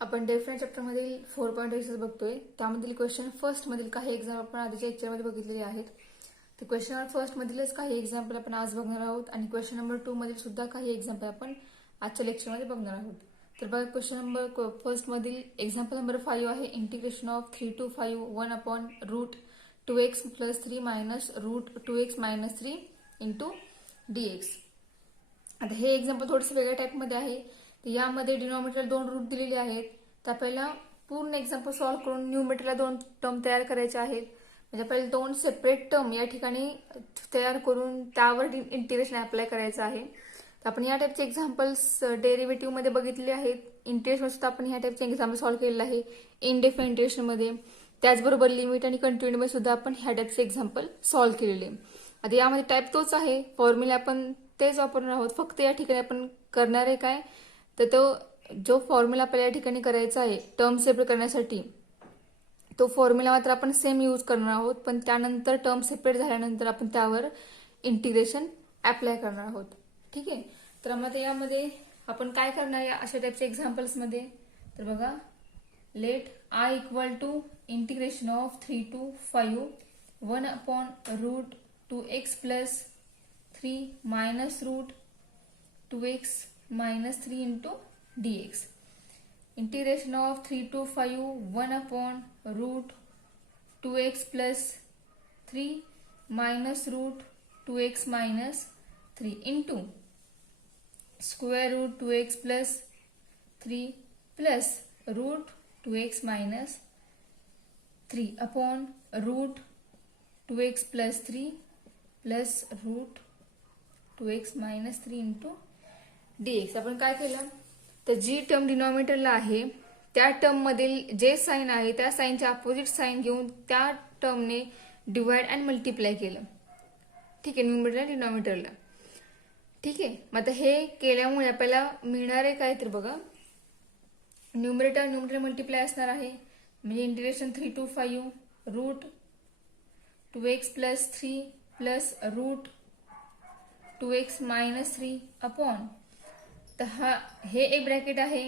आपण डिफरंट चॅप्टरमधील 4.8 बघतोय. त्यामधील क्वेश्चन फर्स्ट मधील काही एक्झाम्पल आपण आधीच्या लेक्चरमध्ये बघितलेले आहेत. तर क्वेश्चन नंबर फर्स्ट मधीलच काही एक्झाम्पल आपण आज बघणार आहोत आणि क्वेश्चन नंबर 2 मधील सुद्धा काही एक्झाम्पल आपण आजच्या लेक्चरमध्ये बघणार आहोत. तर बघा क्वेश्चन नंबर फर्स्ट मधील एक्झाम्पल नंबर 5 आहे integration of 3 to 5 1 upon root 2x + 3 minus root 2x - 3 into dx. आता हे एक्झाम्पल थोडंसं वेगळ्या टाईपमध्ये आहे. तर यामध्ये डिनॉमिनेटरला 2 रूट दिलेले आहेत. तर आपल्याला पूर्ण एक्झाम्पल सॉल्व्ह करून न्यूमरेटरला 2 टर्म तयार करायचे आहेत. म्हणजे आपल्याला 2 सेपरेट टर्म या ठिकाणी तयार करून त्यावर इंटिग्रेशन अप्लाय करायचं आहे. तर आपण या टाईपचे एक्झाम्पल्स डेरिव्हेटिव्ह मध्ये बघितले आहेत. इंटिग्रेशन सुद्धा आपण या टाईपचे एक्झाम्पल सॉल्व्ह केलेलं आहे इनडेफिनिट इंटिग्रेशन मध्ये. त्याचबरोबर लिमिट आणि कंटिन्यू मध्ये सुद्धा आपण ह्या टाईपचे एक्झाम्पल सॉल्व्ह केलेले. आता यामध्ये टाईप तोच आहे, फॉर्म्युला आपण तेच वापरणार आहोत. फक्त या ठिकाणी आपण करणार आहे काय, तर तो जो फॉर्म्युला आपल्याला या ठिकाणी करायचा आहे टर्म सेपरेट करण्यासाठी, तो फॉर्म्युला मात्र आपण सेम यूज करणार आहोत. पण त्यानंतर टर्म सेपरेट झाल्यानंतर आपण त्यावर इंटिग्रेशन अप्लाय करणार आहोत. ठीक आहे. तर मग यामध्ये आपण काय करणार आहे अशा टाईपचे एक्झाम्पल्स मध्ये, तर बघा let I equal to integration of 3 to 5 1 upon root 2x + 3 minus root 2x - 3 into dx. Integration of 3 to 5 1 upon root 2x + 3 minus root 2x - 3 into square root 2x + 3 plus root 2x - 3 upon root 2x + 3 plus root 2x - 3 into dx. आपण काय केलं, तर जी term डिनॉमिनेटरला आहे त्या term मधील जे sign आहे त्या साइनचे अपोजिट साइन घेऊन त्या टर्मने डिवाइड अँड मल्टिप्लाय केलं. ठीक आहे, न्यूमरेटर डिनॉमिनेटरला. ठीक आहे. मग आता हे केल्यामुळे आपल्याला मिळणार आहे काय, तर बघा न्यूमरेटर मल्टिप्लाय असणार आहे. म्हणजे integration 3 to 5 root 2x + 3 plus root 2x - 3 upon, तर हे एक ब्रॅकेट आहे,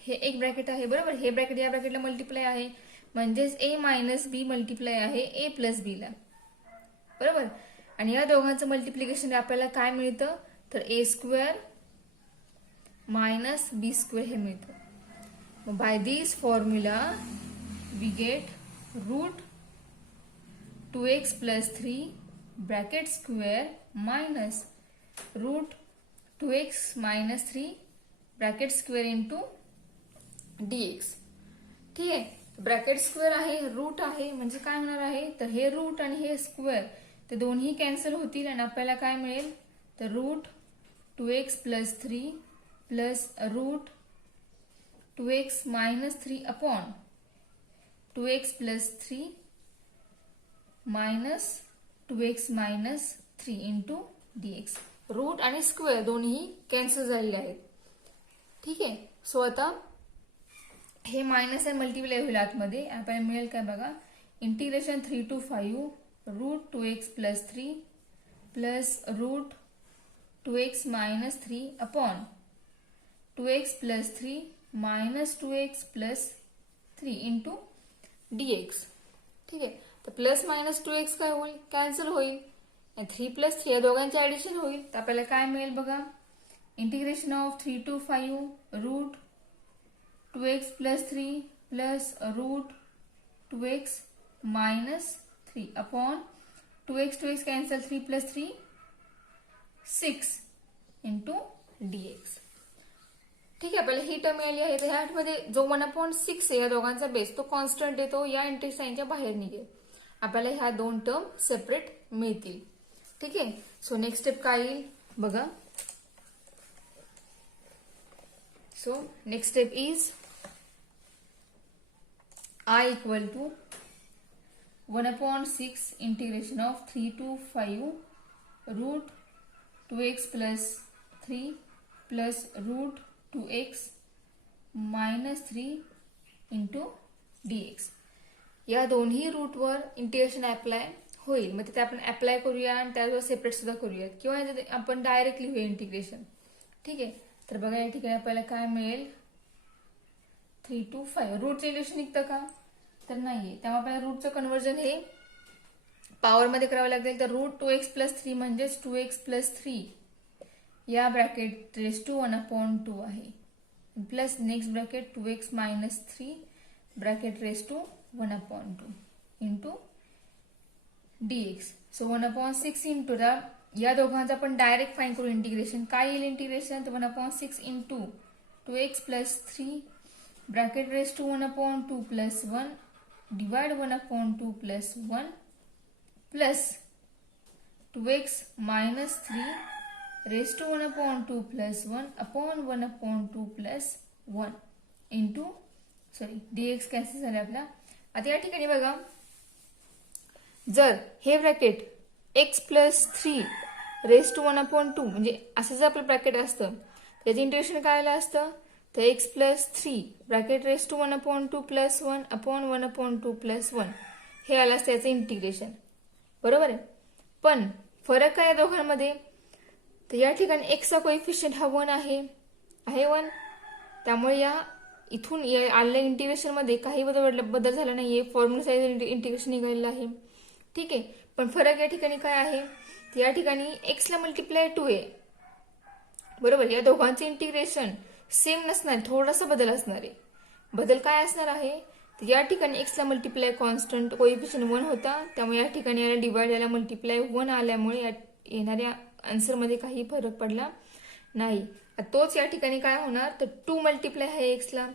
हे एक ब्रॅकेट आहे, बरोबर. हे ब्रॅकेट या ब्रॅकेटला मल्टिप्लाय आहे, म्हणजेच a - b मल्टिप्लाय आहे a + b ला, बरोबर. आणि या दोघांचं मल्टिप्लिकेशन आपल्याला काय मिळतं, तर a² - b² हे मिळतं. By this formula we get root 2x + 3 bracket square minus root 2x - 3 bracket square into dx. ठीक आहे. ब्रॅकेट स्क्वेअर आहे, रूट आहे, म्हणजे काय होणार आहे, तर हे रूट आणि हे स्क्वेअर ते दोन्ही कॅन्सल होतील आणि आपल्याला काय मिळेल, तर root 2x + 3 plus root 2x - 3 upon 2x + 3 minus 2x - 3 into dx. Root आणि स्क्वेअर दोन्ही कॅन्सल झालेले आहेत. ठीक आहे. सो आता हे मायनस आणि मल्टिप्लाय होईल आतमध्ये. आपल्याला मिळेल काय बघा, integration 3 to 5 root 2x + 3 plus root 2x - 3 upon 2x + 3 minus 2x + 3 into dx. ठीक आहे. तर प्लस मायनस 2x काय होईल, कॅन्सल होईल, आणि 3 + 3 या दोघांचे ऍडिशन होईल. तर आपल्याला काय मिळेल बघा, integration of 3 to 5 root 2x + 3 plus root 2x - 3 upon 2x cancel, 3 + 3 6 into dx. ठीक आहे. आपल्याला ही टर्म मिळाली आहे. तर ह्यामध्ये जो 1/6 आहे या दोघांचा बेस तो कॉन्स्टंट आहे, तो या इंटिग्रल साइनच्या बाहेर निघेल. आपल्याला ह्या 2 टर्म सेपरेट मिळतील. ठीक आहे. सो नेक्स्ट स्टेप काय येईल बघा. So next step is I equal to 1/6 integration of 3 to 5 root 2x + 3 plus root 2x - 3 into dx. या दोन्ही रूटवर इंटिग्रेशन अप्लाय होईल. मग तिथे आपण अप्लाय करूया आणि त्यावर सेपरेट सुद्धा करूयात, किंवा आपण डायरेक्ट लिहूया इंटिग्रेशन. ठीक आहे. तर बघा या ठिकाणी आपल्याला काय मिळेल, 3 to 5. रूटचं इंटिग्रेशन निघतं का? तर नाहीये. त्यामुळे आपल्याला रूटचं कन्व्हर्जन हे पॉवरमध्ये करावं लागेल. तर रूट 2x+3 म्हणजेच 2x+3 या ब्रॅकेट रेस टू 1/2 आहे. Plus next bracket 2x-3 bracket raise to 1/2 into dx. So 1/6 into या दोघांचं आपण डायरेक्ट फाईंड करू इंटिग्रेशन. काय येईल इंटिग्रेशन? तर 1/6 into 2x+3 bracket raise to 1/2 plus 1 divide 1/2 plus 1 plus 2x-3 raise to 1/2 plus 1 upon 1/2 plus 1 into dx cancel झाले आपला. आता या ठिकाणी बघा, जर हे ब्रॅकेट x+3 रेस टू 1/2 म्हणजे असं जर आपलं ब्रॅकेट असतं त्याचं इंटिग्रेशन काय आलं असतं? तर x+3 bracket raise to 1/2 plus 1 upon 1/2 plus 1 हे आलं असतं याचं इंटिग्रेशन. बरोबर आहे. पण फरक काय दोघांमध्ये? तर या ठिकाणी x चा कोएफिशियंट हा 1 आहे 1. त्यामुळे या इथून आलेल्या इंटिग्रेशन मध्ये काही बदल झाला नाहीये. फॉर्म्युला साईज इंटिग्रेशन निघालेलं आहे. ठीक आहे. पण फरक या ठिकाणी काय आहे? तर या ठिकाणी x ला मल्टिप्लाय 2 आहे. बरोबर. या दोघांचे इंटिग्रेशन सेम नसणार, थोडासा बदल असणार आहे. बदल काय असणार आहे? तर या ठिकाणी x ला मल्टिप्लाय कॉन्स्टंट कोएफिशियंट 1 होता. त्यामुळे या ठिकाणी याला डिवाइड याला मल्टिप्लाय 1 आल्यामुळे येणाऱ्या आन्सरमध्ये काही फरक पडला नाही. तोच या ठिकाणी काय होणार? तर 2 मल्टिप्लाय आहे x ला.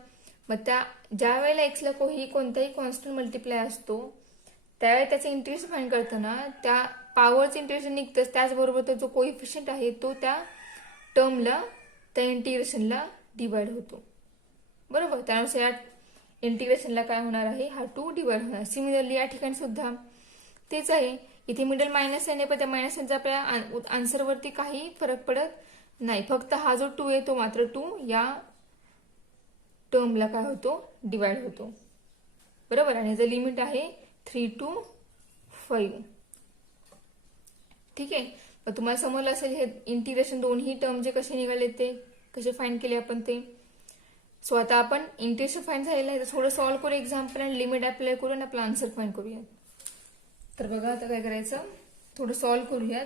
मग ज्या वेळेला x ला कोणताही कॉन्स्टंट मल्टिप्लाय असतो त्यावेळेला त्याचे इंटिग्रेशन फाइंड करताना त्या पॉवरचं इंटिग्रेशन निघतंच. त्याचबरोबर तो जो कोएफिशियंट आहे तो त्या टर्मला त्या इंटिग्रेशनला डिवाइड होतो. बरोबर. त्यानुसार या इंटिग्रेशनला काय होणार आहे? हा 2 डिवाइड होणार. सिमिलरली या ठिकाणी सुद्धा तेच आहे. इथे मिडल मायनस आहे पण त्या मायनस साइनचा आपल्या आन्सरवरती काही फरक पडत नाही. फक्त हा जो 2 आहे तो मात्र 2 या टर्मला काय होतो? डिवाइड होतो. बरोबर. आणि याचं लिमिट आहे 3 to 5. ठीक आहे. मग तुम्हाला समजलं असेल हे इंटिग्रेशन दोन्ही टर्म जे कसे निघाले ते कसे फाइंड केले आपण ते. सो आता आपण इंटिग्रेशन फाइंड झालेलं आहे तर थोडं सॉल्व्ह करू एक्झाम्पल आणि लिमिट अप्लाय करू आणि आपला आन्सर फाइंड करूया. तर बघा आता काय करायचं, थोडं सॉल्व्ह करूयात.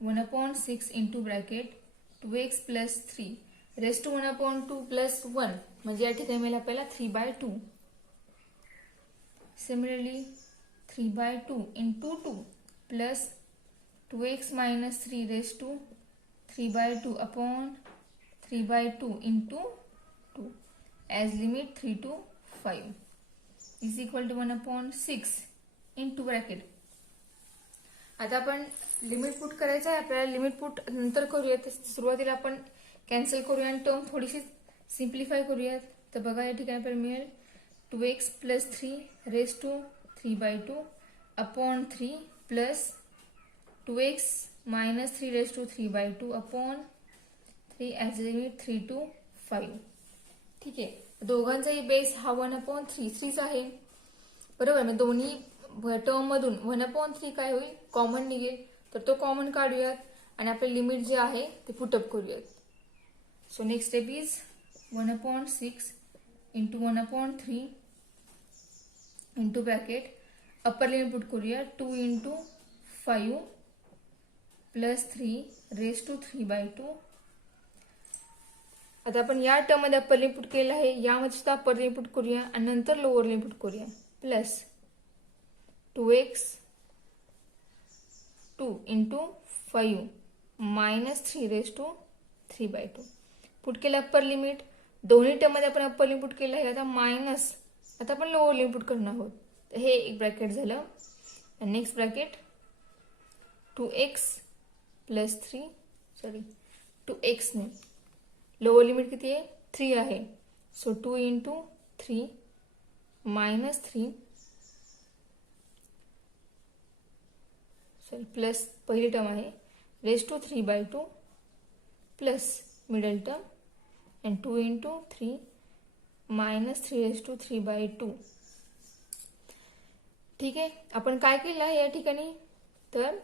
1/6 into bracket 2x+3 raise to 1/2 plus 1 म्हणजे या ठिकाणी मिळेल आपल्याला 3/2. Similarly 3/2 into 2 plus 2x-3 raise to 3/2 upon 3/2 into 2 as limit 3 to 5 is equal to 1/6 into bracket. आता आपण लिमिट पुट करायचं आहे आपल्याला. लिमिट पुट नंतर करूया. सुरुवातीला आपण कॅन्सल करूया आणि टर्म थोडीशी सिम्प्लिफाय करूयात. तर बघा या ठिकाणी आपल्याला मिळेल 2x+3 raise to 3/2 upon 3 plus 2x-3 raise to 3/2 upon 3 as limit 3 to 5. ठीक आहे. दोघांचाही बेस हा 1/3 आहे. बरोबर. मग दोन्ही टर्म मधून 1/3 काय होईल? कॉमन निघेल. तर तो कॉमन काढूयात आणि आपले लिमिट जे आहे ते पुटअप करूयात. So next step is 1/6 into 1/3 into bracket upper limit put करूया 2 इंटू 5 प्लस 3 रेस टू 3/2. आता आपण या टर्म मध्ये अप्पर लिमिट पुट केलेलं आहे. यामध्ये सुद्धा अप्पर लिमिट पुट करूया आणि नंतर लोअर लिमिट पुट करूया. Plus 2x2 into 5 minus 3 raise to 3/2 put केलं अप्पर लिमिट. दोन्ही टर्म मध्ये आपण अप्पर लिमिट पुट केलं आहे. आता मायनस आता आपण लोअर लिमिट पुट करणार आहोत. तर हे एक ब्रॅकेट झालं आणि नेक्स्ट ब्रॅकेट 2x ने लोअर लिमिट किती आहे? 3 आहे. सो 2 इंटू 3 मायनस 3 प्लस पहिली टर्म आहे raise to 3/2 plus middle term and 2 into 3 minus 3 raised to 3/2. ठीक आहे. आपण काय केलं या ठिकाणी? तर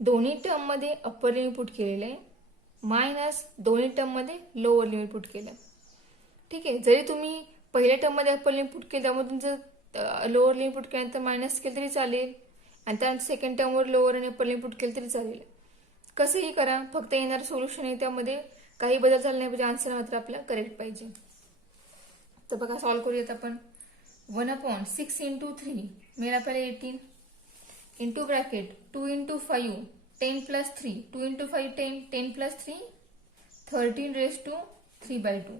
दोन्ही टर्म मध्ये अप्पर लिमिट पुट केलेलं आहे मायनस दोन्ही टर्म मध्ये लोअर लिमिट पुट केलं. ठीक आहे. जरी तुम्ही पहिल्या टर्ममध्ये अप्पर लिमिट पुट केली त्यामधून जर लोअर लिमिट पुट केल्यानंतर मायनस केलं तरी चालेल आणि त्यानंतर सेकंड टर्मवर लोअर आणि अप्पर लिमिट पुट केलं तरी चालेल. कसंही करा, फक्त येणारं सोल्युशन आहे त्यामध्ये काही बदल झाला नाही पाहिजे, आन्सर मात्र आपला करेक्ट पाहिजे. तर बघा सॉल्व्ह करूयात आपण. 1/6 × 3 मिळेल आपल्याला 18 इंटू ब्रॅकेट 2 × 5 10 + 3 2 × 5 10 10 + 3 13^3/2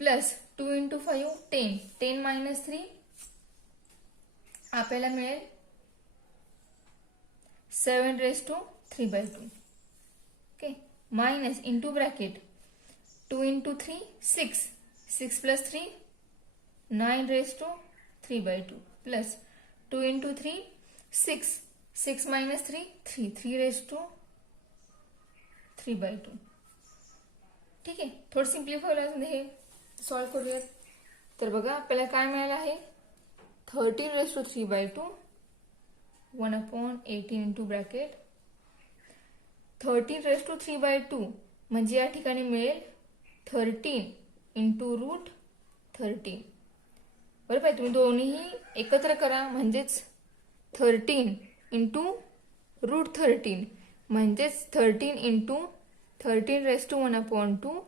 प्लस 2 × 5 10 10 - 3 आपल्याला मिळेल 7^3/2. Okay, minus into bracket 2 × 3 6 6 + 3 9^3/2 plus 2 × 3 6 6 - 3 3 3^3/2. ठीक आहे, थोडं सिम्प्लिफाय हे सॉल्व्ह करूयात. तर बघा आपल्याला काय मिळालं आहे 13^3/2 1/18 इंटू ब्रॅकेट 13^3/2 म्हणजे या ठिकाणी मिळेल 13 × √13. बरोबर आहे, तुम्ही दोन्हीही एकत्र करा म्हणजेच 13 × √13 म्हणजेच 13 × 13^1/2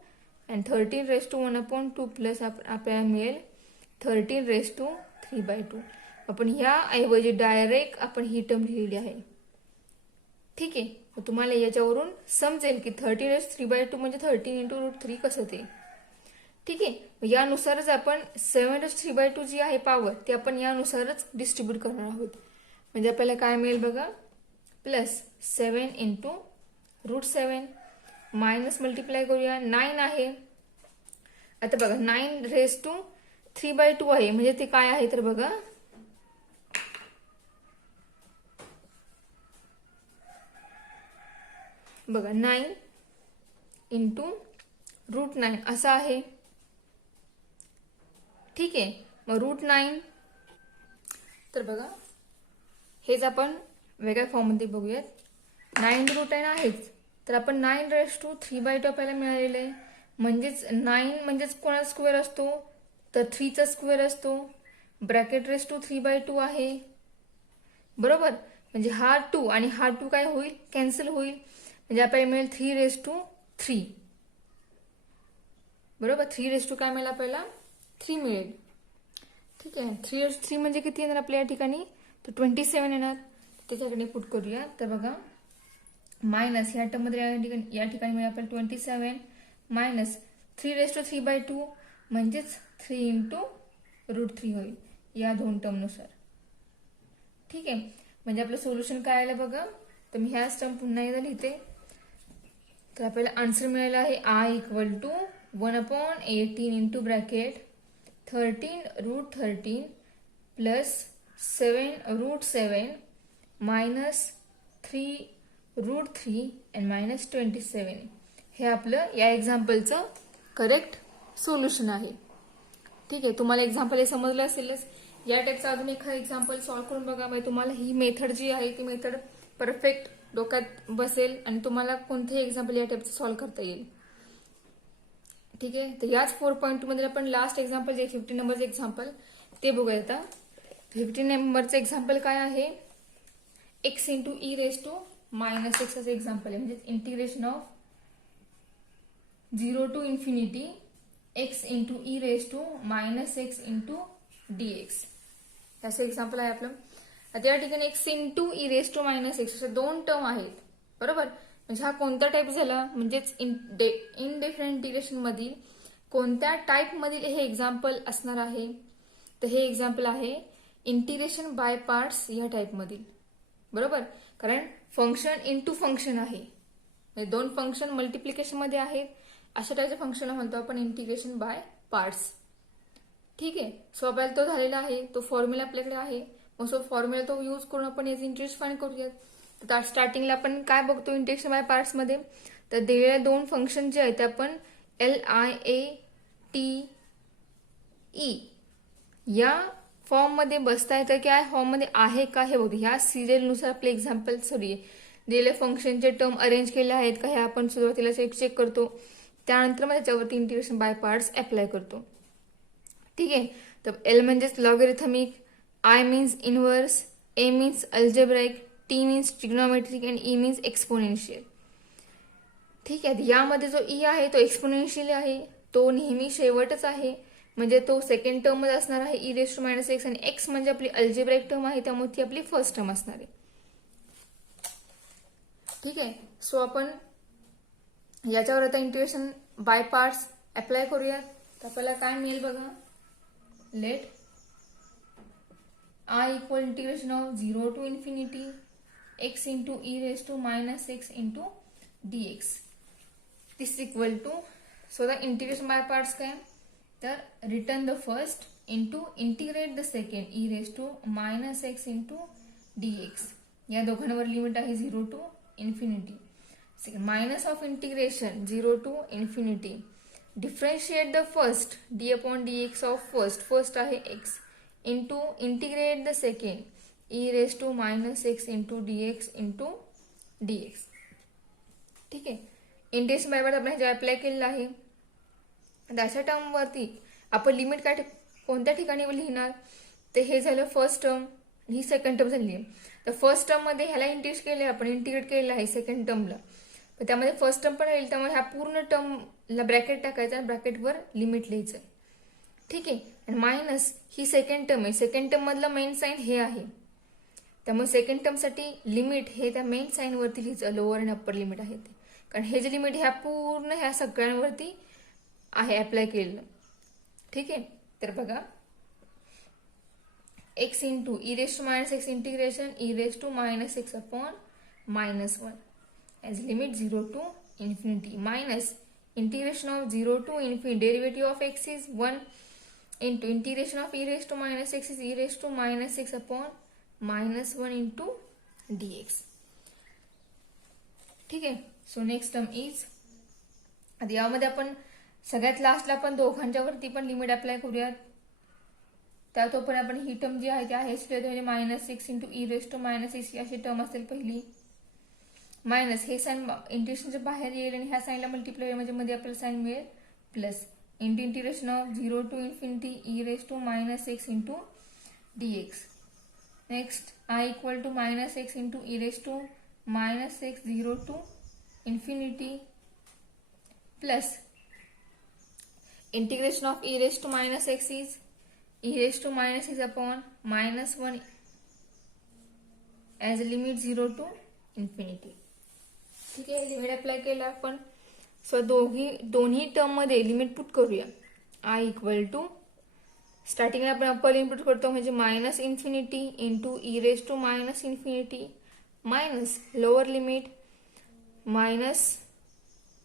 आणि 13^1/2 प्लस आपल्याला मिळेल 13^3/2. आपण ह्या ऐवजी डायरेक्ट आपण ही टर्म लिहिली आहे. ठीक आहे, तुम्हाला याच्यावरून समजेल की 13^3/2 म्हणजे 13 × √3 कसं ते. ठीक आहे, यानुसारच आपण 7^3/2 जी आहे पॉवर ती आपण यानुसारच डिस्ट्रीब्यूट करणार आहोत. म्हणजे आपल्याला काय मिळेल बघा प्लस 7 × √7 मायनस मल्टिप्लाय करूया 9 आहे. आता बघा 9^3/2 आहे म्हणजे ते काय आहे तर बघा बघा 9 × √9 असं आहे. ठीक आहे, मग √9 तर बघा हेच आपण वेगळ्या फॉर्ममध्ये बघूयात. 9 × √9 आहेच तर आपण 9^3/2 आपल्याला मिळालेलं आहे. म्हणजेच 9 म्हणजेच कोणाचा स्क्वेअर असतो तर 3चा स्क्वेअर असतो. ब्रॅकेट √3/2 आहे. बरोबर, म्हणजे हा 2 आणि हा 2 काय होईल कॅन्सल होईल म्हणजे आपल्याला मिळेल 3^3. बरोबर, 3 काय मिळेल आपल्याला 3 मिळेल. ठीक आहे, 3 म्हणजे किती येणार आपल्या या ठिकाणी तर 27 येणार. त्याच्याकडे पुट करूया. तर बघा मायनस ह्या टर्म मध्ये या ठिकाणी मिळेल आपल्याला 27 मायनस 3^3/2 म्हणजेच 3 × √3 होईल या दोन टर्मनुसार. ठीक आहे, म्हणजे आपलं सोल्युशन काय आलं बघा. तर मी ह्याच टर्म पुन्हा एकदा लिहिते. तर आपल्याला आन्सर मिळाला आहे I = 1/18 into bracket 13√13 plus 7√7 minus 3√3 आणि मायनस 27. हे आपलं या एक्झाम्पलचं करेक्ट सोल्युशन आहे. ठीक आहे, तुम्हाला एक्झाम्पल हे समजलं असेलच. या टाईपचा अजून एखादा एक्झाम्पल सॉल्व्ह करून बघा. म्हणजे तुम्हाला ही मेथड जी आहे ती मेथड परफेक्ट डोक्यात बसेल आणि तुम्हाला कोणतेही एक्झाम्पल या टाईपचं सॉल्व्ह करता येईल. ठीक आहे, तर याच 4.2 मध्ये आपण लास्ट एक्झाम्पल जे 15 नंबरचं एक्झाम्पल ते बघूया. आता 15 नंबरचं एक्झाम्पल काय आहे x × e⁻⁻x असं एक्झाम्पल आहे. म्हणजे integration of 0 to infinity x × e⁻⁻x × dx असं एक्झाम्पल आहे आपलं. आता या ठिकाणी x × e⁻⁻x अशा दोन टर्म आहेत. बरोबर, म्हणजे हा कोणता टाईप झाला म्हणजेच इनडेफिनेट इंटिग्रेशन मधील कोणत्या टाईप मधील हे एक्झाम्पल असणार आहे तर हे एक्झाम्पल आहे इंटिग्रेशन बाय पार्ट्स या टाईप मधील. बरोबर, कारण फंक्शन इंटू फंक्शन आहे म्हणजे दोन फंक्शन मल्टिप्लिकेशन मध्ये आहेत अशा टाईपच्या फंक्शनला म्हणतो आपण इंटिग्रेशन बाय पार्ट्स. ठीक आहे, सो आपल्याला तो झालेला आहे. तो फॉर्म्युला आपल्याकडे आहे. मग सो फॉर्म्युला तो यूज करून आपण याचे इंटरेस्ट फाइंड करूयात. तर स्टार्टिंगला आपण काय बघतो इंटिग्रेशन बाय पार्ट्स मध्ये तर दिलेल्या दोन फंक्शन जे आहेत ते आपण LIATE या फॉर्म मध्ये बसता येतं की फॉर्म मध्ये आहे का हे बघू. ह्या सिरियलनुसार आपले एक्झाम्पल दिलेल्या फंक्शनचे टर्म अरेंज केले आहेत का हे आपण सुरुवातीला चेक करतो. त्यानंतर मग त्याच्यावरती इंटिग्रेशन बाय पार्ट्स अप्लाय करतो. ठीक आहे. तर एल म्हणजेच logarithmic, I means inverse, A means algebraic, T means trigonometric and E means exponential. ठीक आहे. यामध्ये जो ई आहे तो एक्सपोनेन्शियल आहे, तो नेहमी शेवटच आहे, म्हणजे तो सेकंड टर्म मध्ये असणार आहे E raise to minus X, आणि एक्स म्हणजे आपली अल्जेब्राइक टर्म आहे, त्यामुळे ती आपली फर्स्ट टर्म असणार आहे. ठीक आहे. सो आपण याच्यावर आता इंटिग्रेशन बाय पार्ट्स अप्लाय करूयात. तर आपल्याला काय मिळेल बघा. Let I equal integration of 0 to infinity X into E raise to minus X into dx. This is equal to, so the integration by parts काय, तर return the first into integrate the second e raised to minus x into dx. या दोघांवर limit आहे 0 to infinity. Second, minus of integration 0 to infinity. Differentiate the first d upon dx of first आहे x into integrate the second e raised to minus x into dx into dx. ठीक आहे. Integration by part आपण ह्याच्या apply केलेलं आहे. अशा term वरती आपण लिमिट काय कोणत्या ठिकाणी लिहिणार, तर हे झालं फर्स्ट टर्म, ही सेकंड टर्म झाली आहे. तर फर्स्ट टर्म मध्ये ह्याला इंटिग्रेट केले, आपण इंटिग्रेट केलेलं आहे सेकंड टर्मला, तर त्यामध्ये फर्स्ट टर्म पण राहील, त्यामुळे ह्या पूर्ण टर्मला ब्रॅकेट टाकायचा आणि ब्रॅकेटवर लिमिट लिहायचं. ठीक आहे. आणि मायनस ही सेकंड टर्म आहे, सेकंड टर्म मधलं मेन साइन हे आहे, त्यामुळे सेकंड टर्म साठी लिमिट हे त्या मेन साइन वरती लिहायचं, लोअर आणि अप्पर लिमिट आहे ते, कारण हे जे लिमिट ह्या पूर्ण ह्या सगळ्यांवरती आहे अप्लाय केलेलं. ठीक आहे. तर बघा, X into E raise to minus X integration E raise to minus X upon minus 1 as limit 0 to infinity minus integration of 0 to infinity derivative of X is 1 into integration of E raise to minus X is E raise to minus X upon minus 1 into dx. ठीक आहे. So next term is, आता यामध्ये आपण सगळ्यात लास्टला आपण दोघांच्या वरती पण लिमिट अप्लाय करूयात. त्यात पण आपण ही टर्म जी आहे ती आहे म्हणजे minus 6 into E raise to minus 6 अशी टर्म असेल पहिली, मायनस हे साइन इंटिग्रेशनच्या बाहेर येईल आणि ह्या साइनला मल्टिप्लाय म्हणजे मध्ये आपल्याला साइन मिळेल plus into integration of 0 to infinity E raise to minus 6 into dx. Next I equal to minus X into E raise to minus X 0 to infinity plus integration of e raised to minus x is e raised to minus x upon minus 1 as limit 0 to infinity. ठीक आहे. Limit apply केला आपण. So दोन्ही term मध्ये limit put करूया. I equal to स्टार्टिंगला आपण upper limit put करतो म्हणजे minus infinity into E raise to minus infinity minus lower limit minus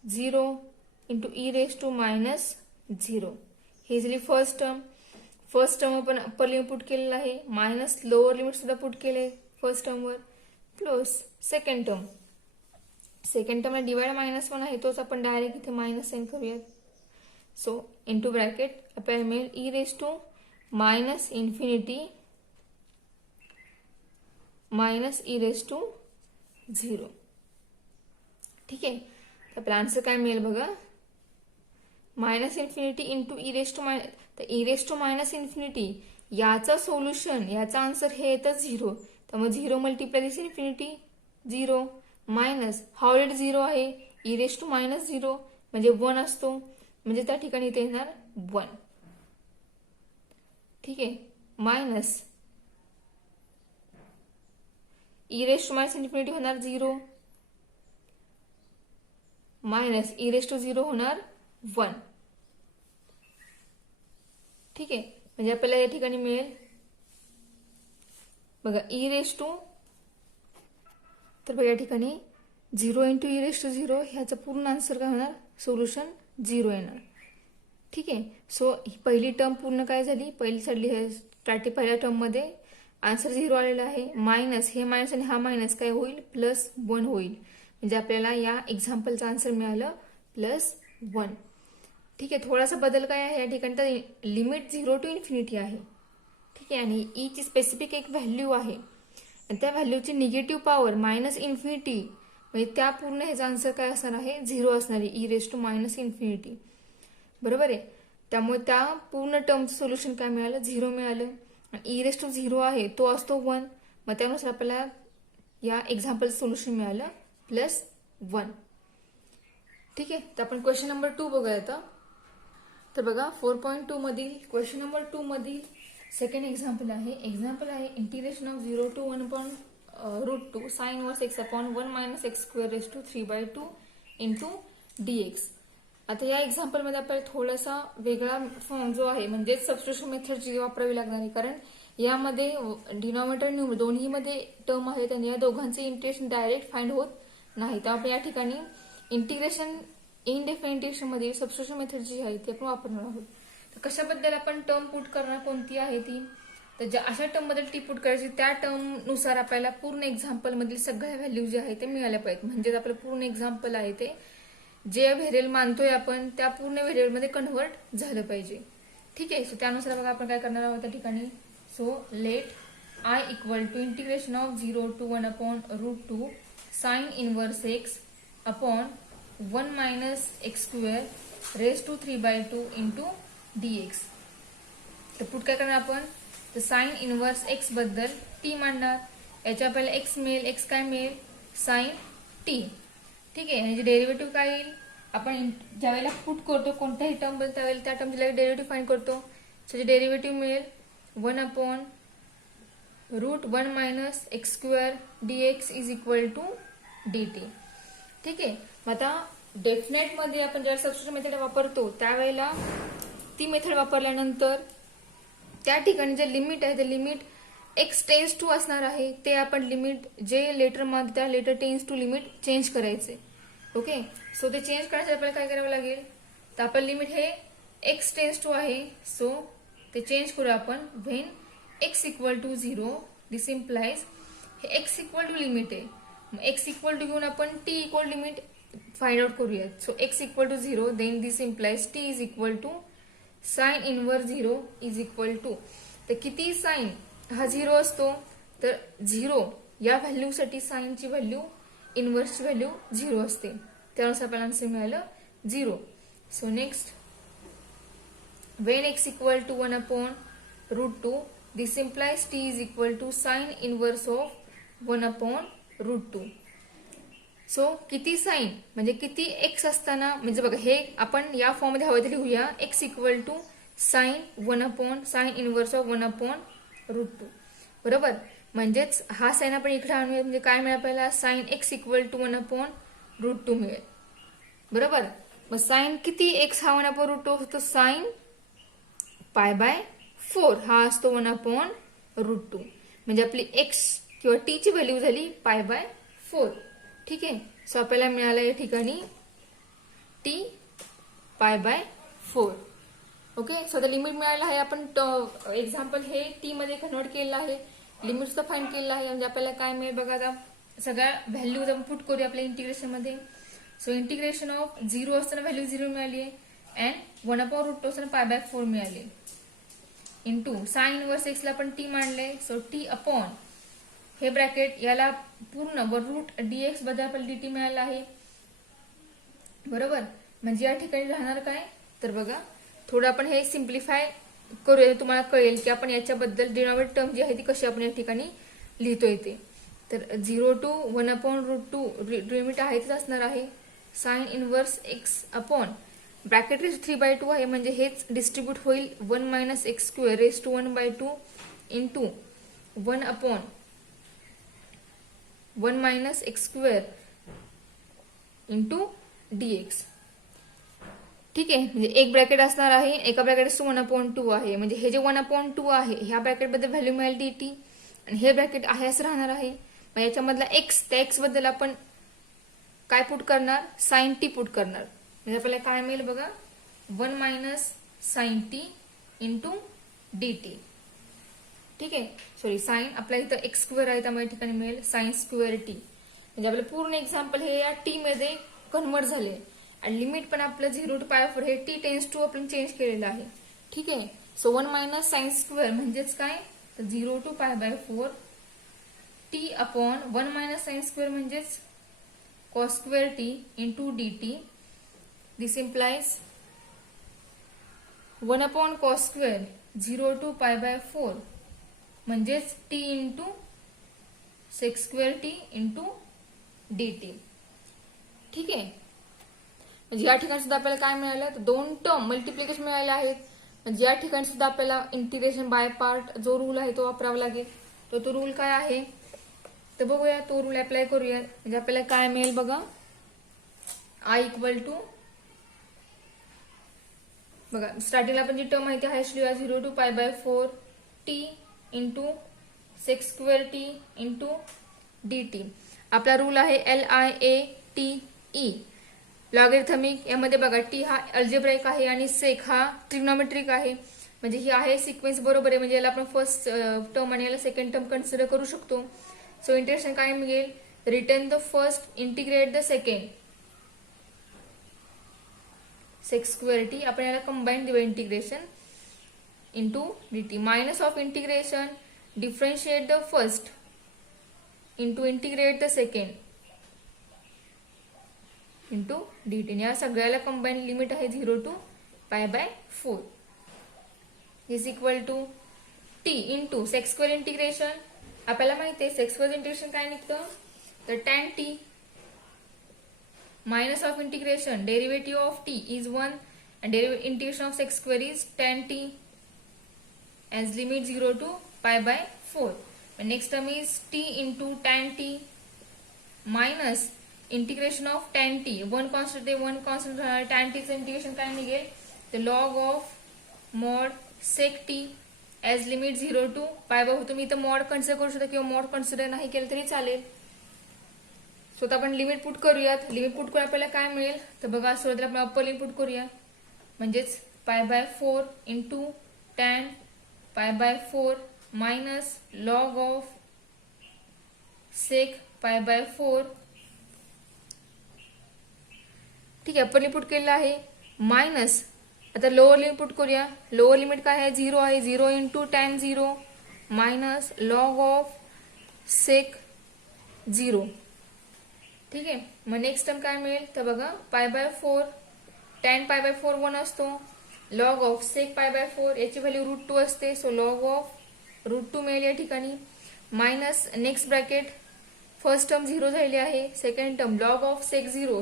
0 into E raise to minus 0. ही झाली फर्स्ट टर्म आपण अप्पर लिमिट पुट केलेलं आहे, मायनस लोअर लिमिट सुद्धा पुट केले फर्स्ट टर्मवर, प्लस सेकंड टर्मला डिवाइड मायनस 1 आहे, तोच आपण डायरेक्ट इथे मायनस साइन करूयात. सो इंटू ब्रॅकेट आपल्याला मिळेल e raise to minus infinity minus E raise to 0. ठीक आहे. तर आपला आन्सर काय मिळेल बघा, minus infinity into E raise to minus, तर e raise to minus infinity याचा सोल्युशन याचा आन्सर हे येतं 0, त्यामुळे 0 मल्टिप्लाय दिस इन्फिनिटी 0 मायनस हा ऑलरेडी 0 आहे, ई रेस टू मायनस 0 म्हणजे 1 असतो, म्हणजे त्या ठिकाणी इथे येणार 1. ठीक आहे. Minus E raise to minus infinity होणार 0 मायनस ई रेस टू 0 होणार 1. ठीक आहे. म्हणजे आपल्याला या ठिकाणी मिळेल बघा ई रेस टू, तर बघा या ठिकाणी 0 इंटू ई रेस टू 0 ह्याचं पूर्ण आन्सर काय होणार, सोल्युशन 0 येणार. ठीक आहे. सो ही पहिली टर्म पूर्ण काय झाली, पहिल्या टर्म मध्ये आन्सर 0 आलेला आहे, मायनस हे मायनस आणि हा मायनस काय होईल प्लस 1 होईल, म्हणजे आपल्याला या एक्झाम्पलचं आन्सर मिळालं +1. ठीक आहे. थोडासा बदल काय आहे या ठिकाणी, तर लिमिट 0 टू इन्फिनिटी आहे. ठीक आहे. आणि ई ची स्पेसिफिक एक व्हॅल्यू आहे आणि त्या व्हॅल्यूची निगेटिव्ह पॉवर मायनस इन्फिनिटी, म्हणजे त्या पूर्ण ह्याचा आन्सर काय असणार आहे 0 असणार आहे, E raise to minus infinity. बरोबर आहे. त्यामुळे त्या पूर्ण टर्मचं सोल्युशन काय मिळालं, 0 मिळालं. e⁻0 आहे तो असतो 1, मग त्यानुसार आपल्याला या एक्झाम्पलचं सोल्युशन मिळालं +1. ठीक आहे, तर आपण क्वेश्चन नंबर 2 बघूया आता. तर बघा 4.2 मधील क्वेश्चन नंबर 2 मधील सेकंड एक्झाम्पल आहे. Integration of 0 to 1/√2 sin inverse x upon 1 - x² raised to 3/2 into dx. आता या एक्झाम्पल मध्ये आपल्याला थोडासा वेगळा फॉर्म जो आहे म्हणजे सबस्टिट्यूशन मेथड जी वापरावी लागणार आहे, कारण यामध्ये डिनॉमिनेटर न्यूमरेटर दोन्हीमध्ये टर्म आहेत आणि या दोघांचे इंटिग्रेशन डायरेक्ट फाइंड होत नाही. तर आपण या ठिकाणी इंटिग्रेशन इंडेफिनिटेशन मध्ये सबस्टिट्यूशन मेथड जी आहे ती आपण वापरणार आहोत. तर कशाबद्दल आपण टर्म पुट करणार, कोणती आहे ती, तर ज्या अशा टर्म मध्ये टी पुट करायची त्या टर्म नुसार आपल्याला पूर्ण एक्झाम्पल मधील सगळ्या व्हॅल्यू जे आहे ते मिळाल्या पाहिजेत. म्हणजे आपलं पूर्ण एक्झाम्पल आहे ते जे व्हेरिएबल मानतोय आपण त्या पूर्ण व्हेरिएबल मध्ये कन्व्हर्ट झालं पाहिजे. ठीक आहे, सो त्यानुसार बघा आपण काय करणार आहोत त्या ठिकाणी. So let I = integration of 0 to 1/√2 sin inverse x upon 1 - x² raised to 3/2 into dx. तर पुट काय करणार आपण, तर साइन इनवर्स एक्स बद्दल टी मांडणार. याच्या आपल्याला एक्स मिळेल, एक्स काय मिळेल, साइन टी. ठीक आहे, आणि डेरिव्हेटिव्ह काय येईल, आपण ज्यावेळेला पुट करतो कोणत्याही टर्म बद्दल त्यावेळेला त्या टर्मची डेरिव्हेटिव्ह फाइंड करतो. सो डेरिव्हेटिव्ह मिळेल 1/√1 - x² dx = dt. ठीक आहे, मग आता डेफिनेट मध्ये आपण ज्या सबस्टिट्यूशन मेथड वापरतो त्यावेळेला ती मेथड वापरल्यानंतर त्या ठिकाणी जे लिमिट आहे ते लिमिट x टेन्स टू असणार आहे. ते आपण लिमिट जे लेटर मध्ये त्या letter tends to limit change करायचे. ओके, सो ते चेंज करण्यासाठी आपल्याला काय करावं लागेल, तर आपण लिमिट हे x टेन्स टू आहे, सो ते चेंज करूया आपण. व्हेन x = 0 दिस इम्प्लाइज हे x = लिमिट आहे. मग x = घेऊन आपण t = लिमिट फाइंड आउट करूया. सो x = 0 देन दिस इम्प्लाइज t = साइन इनवर्स 0 = तर किती साइन हा 0 असतो, तर 0 या व्हॅल्यूसाठी साइनची व्हॅल्यू इनवर्सची व्हॅल्यू 0 असते. त्यानुसार आपल्याला आन्सर मिळालं 0. So next, when x = 1/√2 this implies t = sin inverse of 1/√2. So किती साइन म्हणजे किती एक्स असताना, म्हणजे बघा हे आपण या फॉर्म मध्ये हवं ते लिहूया. x = sin inverse of 1/√2. बरोबर, म्हणजेच हा साइन आपण इकडे आणूया, म्हणजे काय मिळेल आपल्याला, साइन x = 1/√2 मिळेल. बरोबर, मग साइन किती एक्स हा 1/√2 असतो, साइन π/4 हा असतो 1/√2. म्हणजे आपली x किंवा t ची व्हॅल्यू झाली π/4. ठीक आहे, सो आपल्याला मिळालं या ठिकाणी t π/4. ओके, सो आता लिमिट मिळालं आहे. आपण एक्झाम्पल हे टी मध्ये कन्वर्ट केलेलं आहे, लिमिट सुद्धा फाइंड केलेलं आहे. म्हणजे आपल्याला काय मिळेल बघा, आता सगळ्या व्हॅल्यूज आपण पुट करूया आपल्या इंटिग्रेशन मध्ये. सो इंटिग्रेशन ऑफ 0 असताना व्हॅल्यू 0 मिळाली आहे अँड 1/√2 असताना π/4 मिळाली. इंटू साइन इनवर्स एक्स ला आपण टी मांडले, सो टी अपॉन हे ब्रॅकेट याला पूर्ण √ dx बद्दल आपल्याला dt मिळालं आहे. बरोबर, म्हणजे या ठिकाणी राहणार काय, तर बघा थोडं आपण हे सिम्प्लिफाय करूया, तुम्हाला कळेल की आपण याच्याबद्दल डिनॉमिनेटर टर्म जी आहे ती कशी आपण या ठिकाणी लिहितोय ते. तर 0 to 1/√2 लिमिट आहेच असणार आहे. Sine inverse X upon bracket raise 3/2 आहे, म्हणजे हेच डिस्ट्रीब्यूट होईल 1 - x² raise to 1/2 into 1/1 - x² into dx. ठीक आहे, म्हणजे एक ब्रॅकेट असणार आहे, एका ब्रॅकेट 1/2 आहे, म्हणजे हे जे 1/2 आहे ह्या ब्रॅकेट बद्दल व्हॅल्यू मिळेल dt आणि हे ब्रॅकेट आहे असं राहणार आहे. मग याच्यामधला x, त्या x बद्दल आपण काय पुट करणार, साइन टी पुट करणार. म्हणजे आपल्याला काय मिळेल बघा, 1 - sin t इंटू dt. ठीक आहे, सॉरी साइन आपल्या इथं x² आहे त्यामुळे ठिकाणी मिळेल sin² t. म्हणजे आपलं पूर्ण एक्झाम्पल हे या टी मध्ये कन्वर्ट झाले आणि लिमिट पण आपलं 0 to π/4 हे t टेन्स टू आपण चेंज केलेलं आहे. ठीक आहे, सो 1 - sin² म्हणजेच काय, तर 0 to π/4 t अपॉन 1 - sin² म्हणजेच cos² t into dt. This implies 1/cos² 0 to π/4 म्हणजेच t into sec² t into dt. ठीक आहे, म्हणजे या ठिकाणी सुद्धा आपल्याला काय मिळालं तर दोन टर्म मल्टिप्लिकेशन मिळाले आहेत. म्हणजे या ठिकाणी सुद्धा आपल्याला इंटिग्रेशन बाय पार्ट जो रूल आहे तो वापरावा लागेल. तो रूल काय आहे तर बघूया, तो रूल अप्लाय करूया. म्हणजे आपल्याला काय मिळेल बघा, I इक्वल टू बघा स्टार्टिंगला आपण जी टर्म माहिती आहे 0 to π/4 t into sec² t into dt. आपला रूल आहे LIATE लॉगॅरिथमिक. यामध्ये बघा टी हा अल्जेब्राइक आहे आणि सेक हा ट्रिग्नॉमेट्रिक आहे. म्हणजे ही आहे सिक्वेन्स बरोबर आहे. म्हणजे याला आपण फर्स्ट टर्म आणि याला सेकंड टर्म कन्सिडर करू शकतो. सो इंटिग्रेशन काय मिळेल, return the first integrate the second sec² t. आपण याला कंबाईन देऊया integration into dt. Minus of integration differentiate the first into integrate the second into dt. या सगळ्याला कंबाईन लिमिट आहे 0 to π/4 is equal to t into sec² integration. आपल्याला माहिती आहे sec² integration काय निघतं तर tan t minus of integration derivative of t is 1 and integration of sec² is tan t as limit 0 to π/4. The next term is t into tan t minus integration of tan t. one constant tan t चं integration काय निघेल the log of mod sec t as limit 0 to π/4. तुम्ही इथं mod consider करू शकता किंवा mod consider नाही केलं तरी चालेल. सो आता आपण लिमिट पुट करूयात. लिमिट पुट करून आपल्याला काय मिळेल तर बघा, सुरुवातीला आपण अप्पर लिमिट पुट करूया. म्हणजेच π/4 into tan π/4 minus log of sec π/4. ठीक आहे, अप्पर लिमिट पुट केलेलं आहे. मायनस आता लोअर लिमिट पुट करूया. लोअर लिमिट काय आहे 0 आहे. 0 into tan 0 minus log of sec 0. ठीक आहे, मग नेक्स्ट टर्म काय मिळेल तर बघा π/4 tan π/4 1 असतो. लॉग ऑफ सेक π/4 याची व्हॅल्यू √2 असते. सो लॉग ऑफ √2 मिळेल या ठिकाणी. Minus next bracket first term 0 झालेली आहे. Second term log of sec 0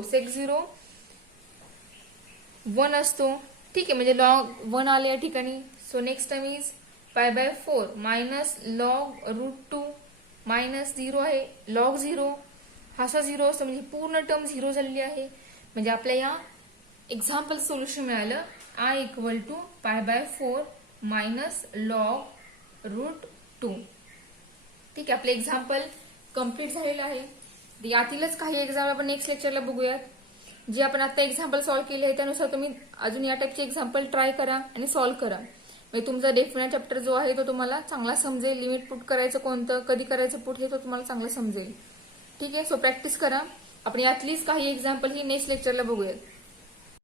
1 असतो. ठीक आहे, म्हणजे लॉग 1 आले या ठिकाणी. So next term is π/4 minus log √2 minus 0 आहे. लॉग 0 हा 0 असतो, म्हणजे पूर्ण टर्म 0 झालेली आहे. म्हणजे आपल्या या एक्झाम्पल सोल्युशन मिळालं I equal to π/4 minus log √2. ठीक आहे, आपले एक्झाम्पल कम्प्लीट झालेलं आहे. यातीलच काही एक्झाम्पल आपण नेक्स्ट लेक्चरला बघूयात. जे आपण आता एक्झाम्पल सॉल्व्ह केले आहे त्यानुसार तुम्ही अजून या टाईपचे एक्झाम्पल ट्राय करा आणि सॉल्व्ह करा. म्हणजे तुमचा डेफिनेट चॅप्टर जो आहे तो तुम्हाला चांगला समजेल. लिमिट पुट करायचं कोणतं, कधी करायचं पुट हे तो तुम्हाला चांगलं समजेल. ठीक आहे, सो प्रॅक्टिस करा. आपण यातलीच काही एक्झाम्पल ही नेक्स्ट लेक्चरला बघूयात.